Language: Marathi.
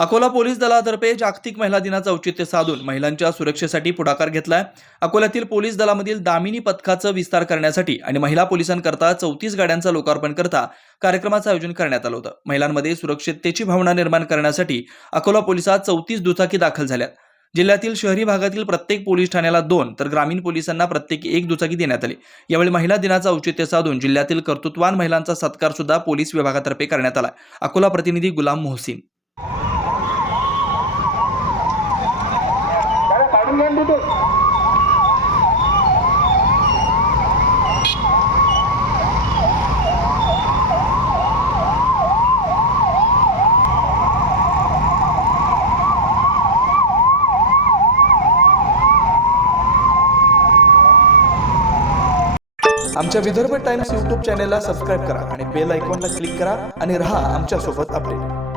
अकोला पोलीस दलातर्फे जागतिक महिला दिनाचं औचित्य साधून महिलांच्या सुरक्षेसाठी पुढाकार घेतलाय। अकोल्यातील पोलीस दलामधील दामिनी पथकाचा विस्तार करण्यासाठी आणि महिला पोलिसांकरता 34 गाड्यांचा लोकार्पण करता कार्यक्रमाचं आयोजन करण्यात आलं होतं। महिलांमध्ये सुरक्षिततेची भावना निर्माण करण्यासाठी अकोला पोलिसात 34 दुचाकी दाखल झाल्यात। जिल्ह्यातील शहरी भागातील प्रत्येक पोलीस ठाण्याला 2 तर ग्रामीण पोलिसांना प्रत्येकी 1 दुचाकी देण्यात आली। यावेळी महिला दिनाचं औचित्य साधून जिल्ह्यातील कर्तृत्ववान महिलांचा सत्कार सुद्धा पोलीस विभागातर्फे करण्यात आला। अकोला प्रतिनिधी गुलाम मोहसिन। आमच्या विदर्भ टाइम्स YouTube चॅनेलला सबस्क्राइब करा आणि बेल आयकॉनला क्लिक करा आणि रहा आमच्या सोबत अपडेट।